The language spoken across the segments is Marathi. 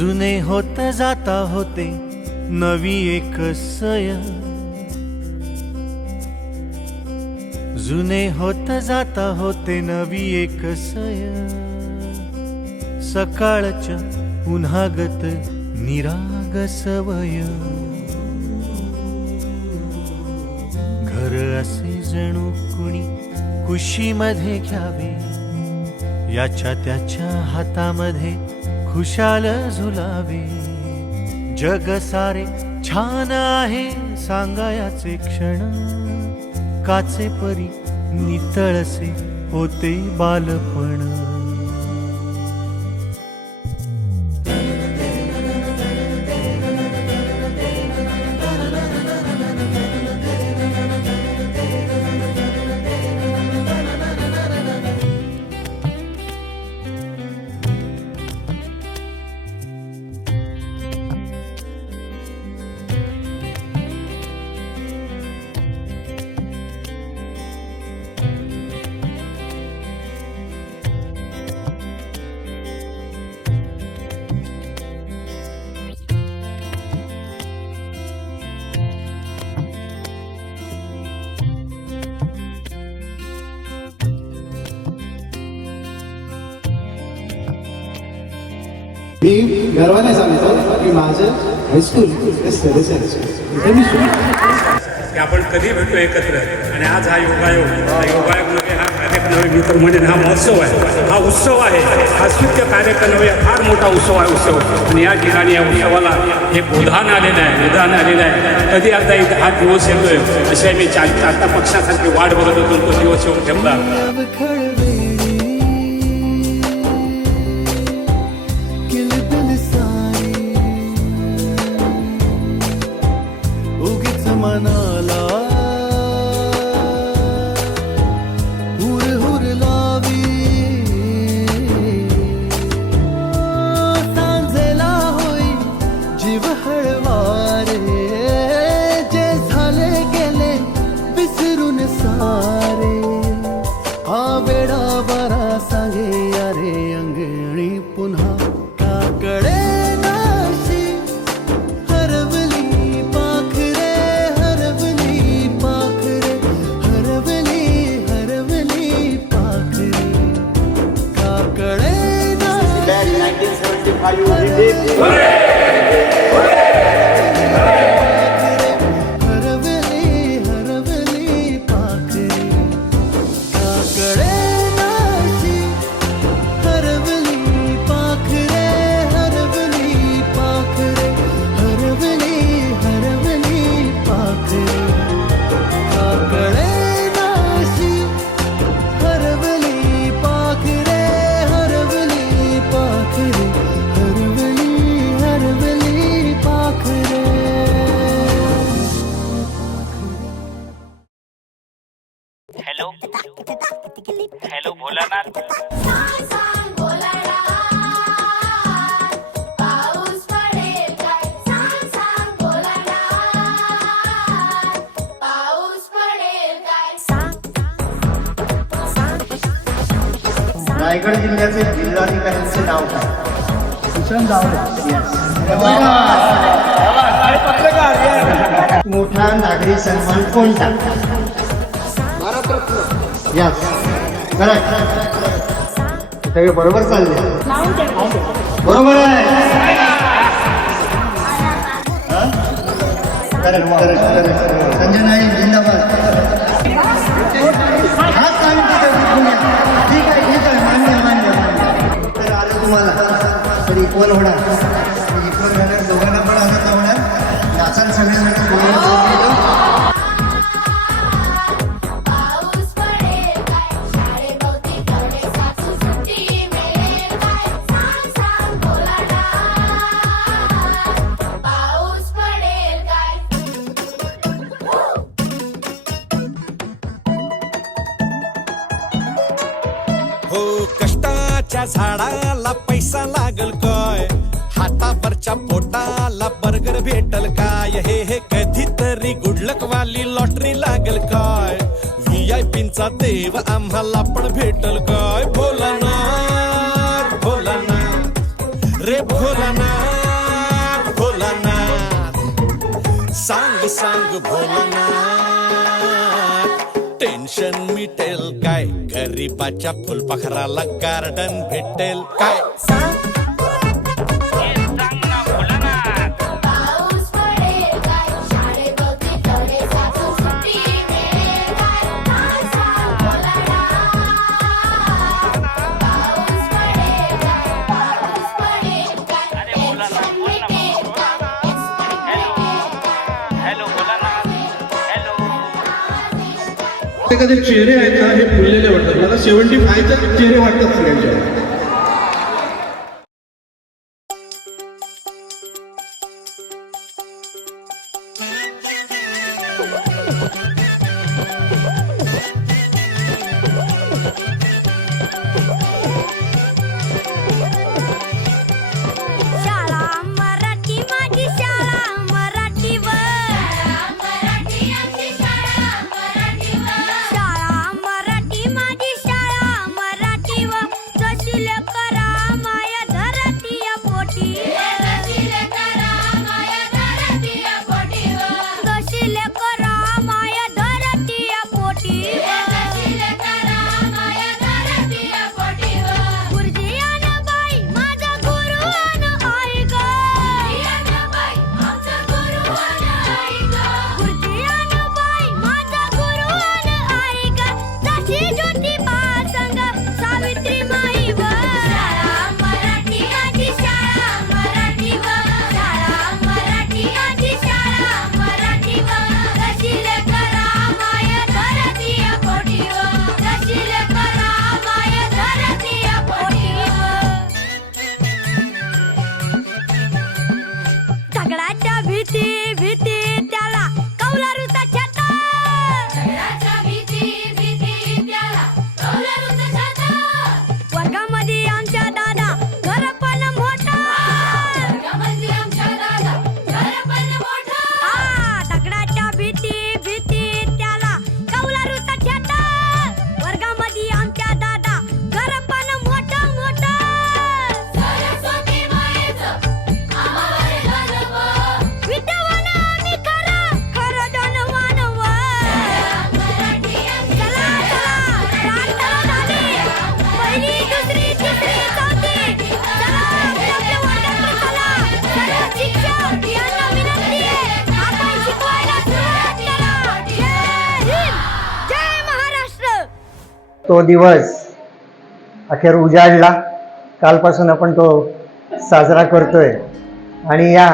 जुने होत जाता होते नवी एक सय, जुने होत जाता होते नवी एक सय, सकाळच्या उन्हागत निराग सवय, घर असे जणू कुणी कुशीमध्ये घ्यावे, याच्या त्याच्या हातामध्ये खुशाल झुलावे, जग सारे छान आहे सांगायाचे क्षण, काचे परी नितळसे होते बालपण. मी गर्वाने सांगतो की माझं हायस्कूल इथे मी की आपण कधी भेटतो एकत्र आणि आज हा योगायोग नव्हे, हा कार्यक्रम नव्हे, मी तर म्हणेन हा महोत्सव आहे, हा उत्सव आहे, हा स्तुत्य कार्यक्रम नव्हे, फार मोठा उत्सव आहे उत्सव. आणि या ठिकाणी या उत्सवाला एक उधाण आलेलं आहे, कधी आता इथं हा दिवस येतोय अशा मी आता पक्षासारखी वाट बघत होतो, तो दिवस येऊन ठेवला. मनाला हुर हुर लावी, सांजेला होई जीव हळवारे, जे झाले गेले विसरून सारे, हा वेडा बरा सांगे अरे अंगणी पुन्हा Kakade Are you ready? Hello Bholanath. Raigad जिल्ह्याचे जिल्हाधिकाऱ्यांचे नाव काय? भूषण जावळे. मोठा नागरी सन्मान कोणता? भारतरत्न. Yes correct. सगळे बरोबर चालले. बरोबर आहे. संजय नाईक जिंदाबाद. ठीक आहे मान्य. तर आलं तुम्हाला तर इक्वल होणार, इक्वल झाल्यावर दोघांना पण आनंद होणार. नाचाल सगळ्यांना हो. कष्टाच्या झाडाला पैसा लागल काय, हातावरच्या पोटाला बर्गर भेटल काय, हे कधीतरी गुडलक वाली लॉटरी लागल काय, VIP चा देव आम्हाला पण भेटल काय. भोलानाथ भोलानाथ रे भोलानाथ. सांग सांग भोलानाथ टेन्शन मिटेल काय गरीबाच्या फुलपाखराला गार्डन भेटेल काय सांग हे सांग ना भोलानाथ. पाऊस पडेल काय शाळेभोवती तळे साचून सुट्टी मिळेल काय सांग भोलानाथ. पाऊस पडेल काय अरे भोलानाथ बोल ना मग. हॅलो भोलानाथ. हॅलो. कधी चेहरे आहेत ना हे फुललेले वाटतात मला 75चे चेहरे वाटतात सगळ्यांच्या. शाळा मराठी माझी शाळा मराठीवर मराठी आमची शाळा मराठीवर शाळा मराठी माझी शाळा मराठीवर जशील करा माया धरतीया पोटी जशील करा माया धरतीया पोटीवर जशील करा माया धरतीया पोटीवर जशील करा माया धरतीया पोटीवर गुरुजी आणि बाई माझा गुरु आणि आई ग बाई आमचा गुरु आणि आई ग गुरुजी आणि बाई माझा गुरु आणि आई ग जशी ज्योतिबा संग सावित्री माई व शाळा मराठी माझी शाळा मराठीवर शाळा मराठी माझी शाळा मराठीवर जशील करा माया धरतीया पोटीवर जशील करा माया धरतीया पोटीवर झगडाच्या भीती भीती त्याला कौलारूचा छाता झगडाच्या भीती भीती त्याला कौलारूचा छाता वर्गामध्ये आमच्या दादा घर पण मोठा वर्गामध्ये आमच्या दादा घर पण मोठा झगडाच्या भीती भीती त्याला कौलारूचा छाता वर्गामध्ये आमच्या दादा घर पण मोठं मोठं सरस्वती मायेचं आम्हावर धनव विद्यावान आम्ही खरं खरं धनवान व मराठी चला चला प्रार्थना झाली पहिली दुसरी तिसरी चौथी चला आपल्या वर्गाकडे चला सर्व शिक्षक यांना विनंती आहे आपण शिकवायला सुरुवात करा जय हिंद जय महाराष्ट्र. तो दिवस अखेर उजाडला. कालपासून आपण तो साजरा करतोय आणि या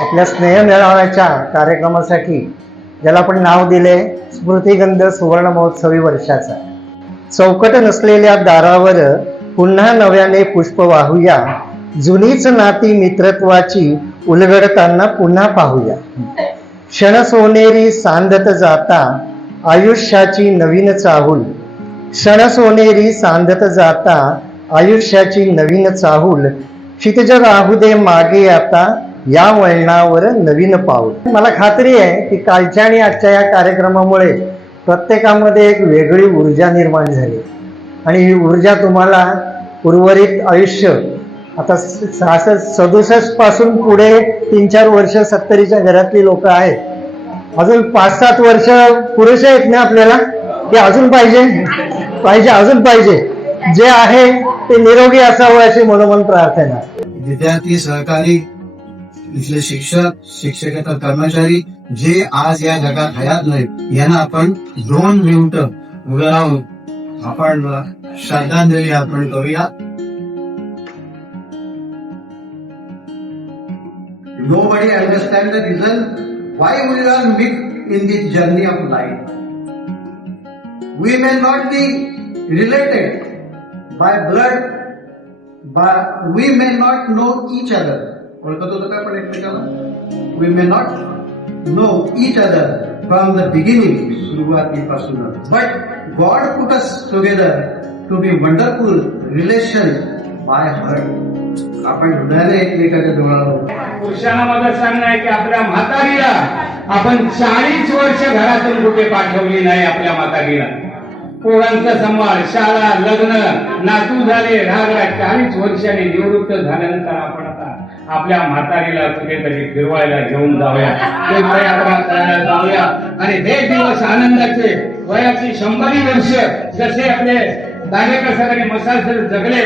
आपल्या स्नेहमेळाव्याच्या कार्यक्रमासाठी ज्याला आपण नाव दिले स्मृतिगंध सुवर्ण महोत्सवी वर्षाचा चौकट नसलेल्या दारावर पुन्हा नव्याने पुष्प वाहूया जुनीच नाती मित्रत्वाची उलगडताना पुन्हा पाहूया क्षण सोनेरी सांधत जाता आयुष्याची नवीन चाहूल क्षण सोनेरी सांधत जाता आयुष्याची नवीन चाहूल क्षितिज राहू दे मागे आता या वळणावर नवीन पाऊल. मला खात्री आहे की कालच्या आणि आजच्या या कार्यक्रमामुळे प्रत्येकामध्ये एक वेगळी ऊर्जा निर्माण झाली आणि ही ऊर्जा तुम्हाला उर्वरित आयुष्य आता 67 पासून पुढे 3-4 वर्ष 70च्या घरातली लोक आहेत. अजून 5-7 वर्ष पुरेसे आहेत ना आपल्याला की अजून पाहिजे अजून पाहिजे. जे आहे ते निरोगी असावं अशी मनोमन प्रार्थना. विद्यार्थी सहकारी इथले शिक्षक शिक्षकेतर कर्मचारी जे आज या जगात हयात नाहीत यांना आपण 2 मिनिटं उभं राहून आपण श्रद्धांजली अर्पण करूया. Nobody understands the reason why we are mixed in this journey of life. We may not be related by blood, but we may not know each other. ओळखत होतं का पण एकमेकाला? We may not know each other from the beginning, सुरुवातीपासून. But God put us together to be wonderful relations by heart. आपण हृदयाने एकमेकाच्या जवळ. पुरुषांना माझं सांगणं आहे की आपल्या म्हातारीला आपण 40 वर्ष घरातून कुठे पाठवली नाही. आपल्या म्हातारीला पोरांचा सांभाळ, शाळा, लग्न, नातू झाले, रागडा 40 वर्षांनी निवृत्त झाल्यानंतर आपण आता आपल्या म्हातारीला कुठेतरी फिरवायला घेऊन जाऊया तीर्थयात्रा करायला जाऊया आणि हे दिवस आनंदाचे वयाची 100 वर्ष जसे आपले दांडेकर सरांनी मसाल जगले.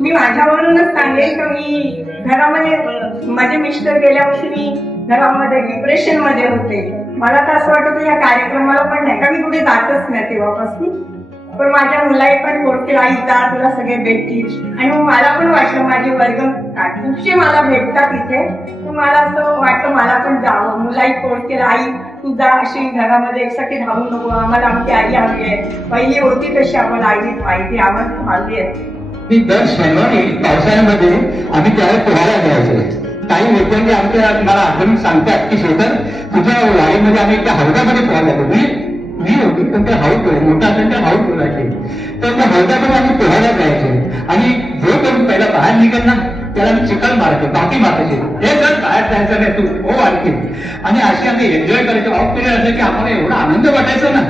मी माझ्यावरूनच सांगेन की मी घरामध्ये माझे मिस्टर गेल्या वर्षी मी घरामध्ये डिप्रेशन मध्ये होते. मला तर असं वाटत या कार्यक्रमाला पण नाही का मी कुठे जातच नाही तेव्हापासून. पण माझ्या मुलाही पण बोलते आई जा तुला सगळे भेटतील आणि मग मला पण वाटलं माझे वर्ग खूपशे मला भेटतात इथे तर मला असं वाटतं मला पण जावं. मुलाही बोलते आई तू जा अशी घरामध्ये एकसारखी धावू नको आम्हाला आमची आई हवी आहे पहिली होती तशी आम्हाला आई पाहिजे आम्हाला हवी आहे. की दर शनिवारी पावसाळ्यामध्ये आम्ही त्यावेळेस पोहायला जायचो. काही लोकांनी आमच्या मला आठवण सांगतात की शेतात तुझ्या वाडीमध्ये आम्ही त्या हौदामध्ये पोहायला जातो. मी होती पण ते हाऊस मोठा असेल तर हाऊस बोलायचे तर त्या हौदामध्ये आम्ही पोहायला जायचो आणि जो कोण पहिला बाहेर निघेल ना त्याला मी चिकन मारतो बाकी मारायचे हे जर बाहेर जायचं नाही तू हो आणखी आणि अशी आम्ही एन्जॉय करायचो. ऑफ पिरियड असं की आम्हाला एवढा आनंद वाटायचा ना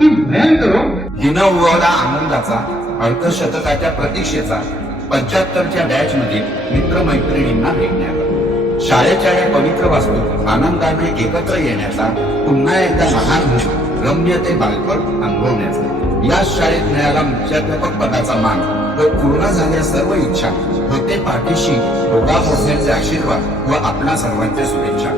की भयंकर. हिनं उगवला आनंदाचा अर्धशतकाच्या प्रतीक्षेचा 75च्या बॅच मध्ये मित्रमैत्रिणींना भेटण्याचा शाळेच्या या पवित्र वास्तूत आनंदाने एकत्र येण्याचा पुन्हा एकदा लहान रम्य ते बालपण अनुभवण्याचा याच शाळेत मिळाला मुख्याध्यापक पदाचा मान व पूर्ण झाल्या सर्व इच्छा होते पाठीशी दोघांचे आशीर्वाद व आपणा सर्वांच्या शुभेच्छा.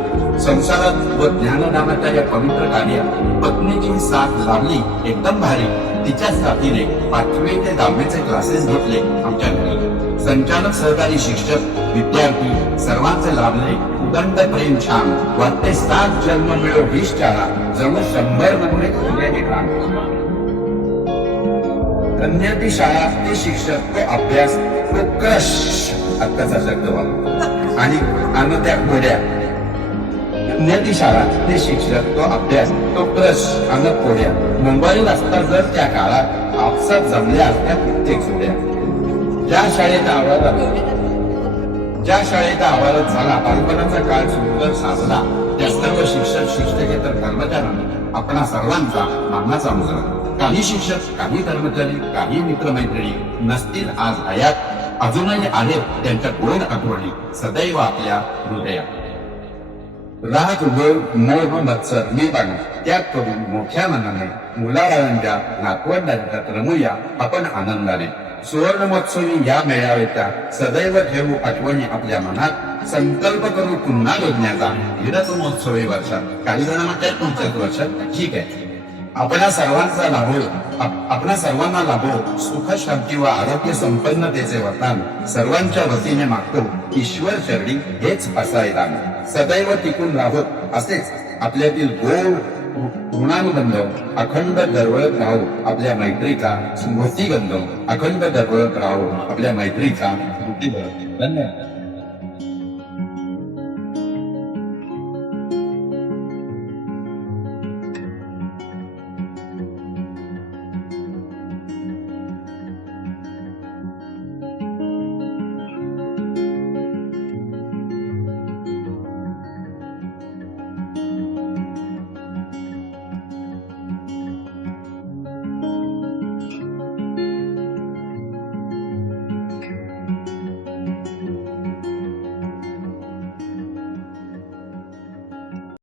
संसारात व ज्ञानदानाच्या या पवित्र कार्यात पत्नीची साथ लाभली एकदम भारी. तिच्या साथीने 5वी ते 10वीचे क्लासेस घेतले आमच्या घरी. संचालक सहकारी शिक्षक विद्यार्थी सर्वांचे लाभले उदंड प्रेम छान वाटते 7 जन्म मिळो हीच शाळा जणू 100 नमुने खुल्याने काम. कन्याती शाळा ते शिक्षक तो अभ्यास तो क्रश आत्ताचा शब्द वापरतो आणि त्या खोड्या. कन्याती शाळा ते शिक्षक तो अभ्यास तो क्रश आणि खोड्या. मोबाईल असता जर त्या काळात आपसात जमल्या असत्या कित्येक जोड्या. ज्या शाळेचा आवाज झाला बालपणाचा काळ सुंदर साजला त्या सर्व शिक्षक शिक्षकेतर कर्मचाऱ्यांनी आपणा सर्वांचा मानाचा मुजरा. काही शिक्षक काही कर्मचारी काही मित्रमैत्रिणी नसतील आज हयात अजूनही आहेत त्यांच्या गोड आठवणी सदैव आपल्या हृदयात. राग रोग मोह मत्सर निवारण त्याग करून मोठ्या मनाने मुलाबाळांच्या नातवंडांच्यात रमूया आपण आनंदाने. सुवर्ण महोत्सवी या मेळाव्याच्या सदैव ठेवू आठवणी आपल्या मनात. संकल्प करू पुन्हा जोडण्याचा हिरक महोत्सवी वर्षात. काही जण म्हणतात पुढच्याच वर्षात ठीक आहे. आपणा सर्वांना लाभो सुख शांती व आरोग्य संपन्नतेचे वरदान सर्वांच्या वतीने मागतो ईश्वर चरणी हेच असायला. सदैव टिकून राहोत असेच आपल्यातील गोड ऋणानुबंध अखंड दरवळत राहो आपल्या मैत्रीचा स्मृतिगंध. अखंड दरवळत राहो आपल्या मैत्रीचा स्मृतिगंध. धन्यवाद.